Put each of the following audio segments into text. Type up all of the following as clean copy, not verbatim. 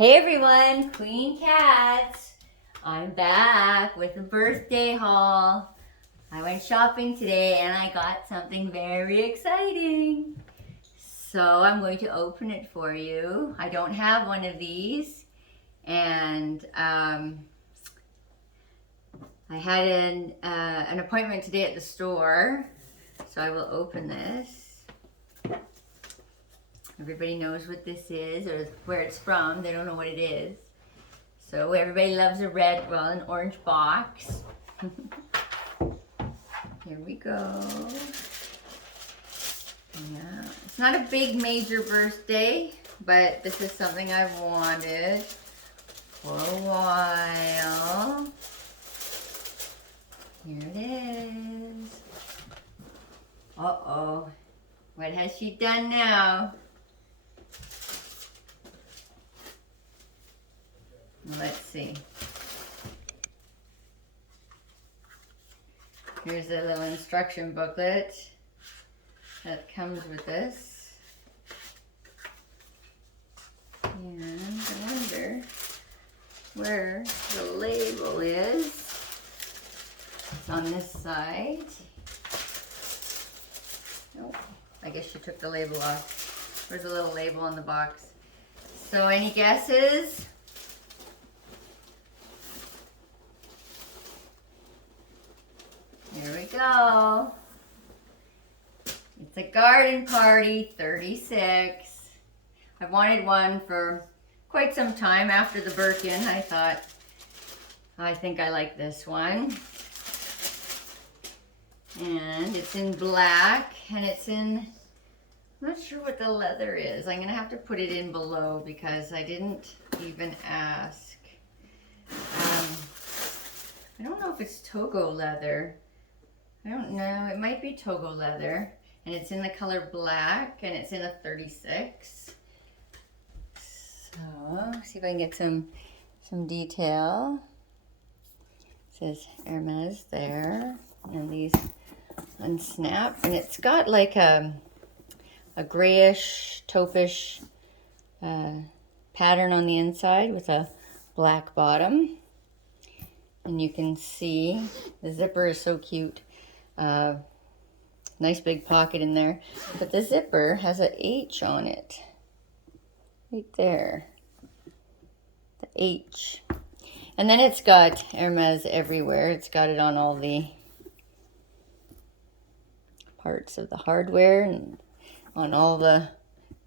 Hey everyone, Queen Cat. I'm back with a birthday haul. I went shopping today and I got something very exciting. So I'm going to open it for you. I don't have one of these, and I had an appointment today at the store, so I will open this. Everybody knows what this is or where it's from. They don't know what it is. So everybody loves an orange box. Here we go. Yeah, it's not a big major birthday, but this is something I've wanted for a while. Here it is. Uh-oh. What has she done now? Let's see. Here's a little instruction booklet that comes with this. And I wonder where the label is. It's on this side. Oh, I guess she took the label off. There's a little label on the box. So any guesses? Here we go. It's a Garden Party 36. I've wanted one for quite some time. After the Birkin, I thought, I think I like this one. And it's in black, and it's in, I'm not sure what the leather is. I'm gonna have to put it in below because I didn't even ask. I don't know if it's Togo leather. I don't know, it might be Togo leather, and it's in the color black, and it's in a 36. So, see if I can get some detail. It says Hermes there, and these unsnap, and it's got like a grayish, taupish pattern on the inside with a black bottom. And you can see the zipper is so cute. Nice big pocket in there, but the zipper has a H on it right there, the H, and then it's got Hermes everywhere. It's got it on all the parts of the hardware and on all the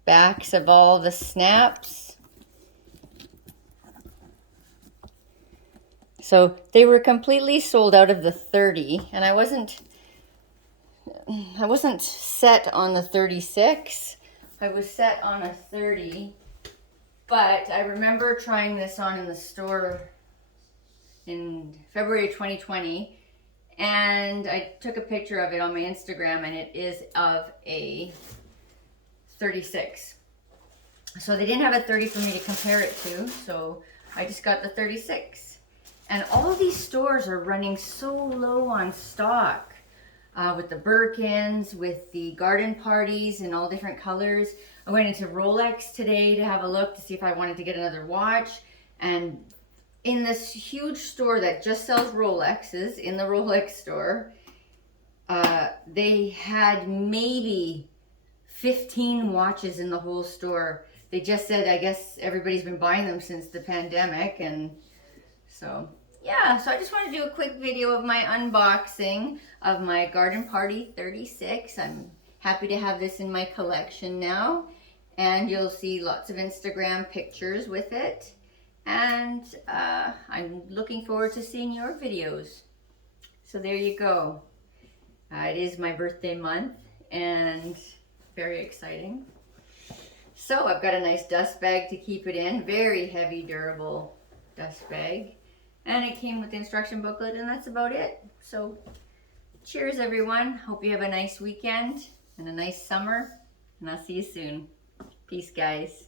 backs of all the snaps. So they were completely sold out of the 30, and I wasn't set on the 36. I was set on a 30, but I remember trying this on in the store in February 2020, and I took a picture of it on my Instagram, and it is of a 36. So they didn't have a 30 for me to compare it to, so I just got the 36. And all of these stores are running so low on stock. With the Birkins, with the garden parties in all different colors. I went into Rolex today to have a look to see if I wanted to get another watch. And in this huge store that just sells Rolexes, in the Rolex store, they had maybe 15 watches in the whole store. They just said, I guess everybody's been buying them since the pandemic, and so yeah, so I just want to do a quick video of my unboxing of my Garden Party 36. I'm happy to have this in my collection now, and you'll see lots of Instagram pictures with it, and I'm looking forward to seeing your videos. So there you go. It is my birthday month, and very exciting. So I've got a nice dust bag to keep it in, very heavy, durable dust bag. And it came with the instruction booklet, and that's about it. So cheers, everyone. Hope you have a nice weekend and a nice summer, and I'll see you soon. Peace, guys.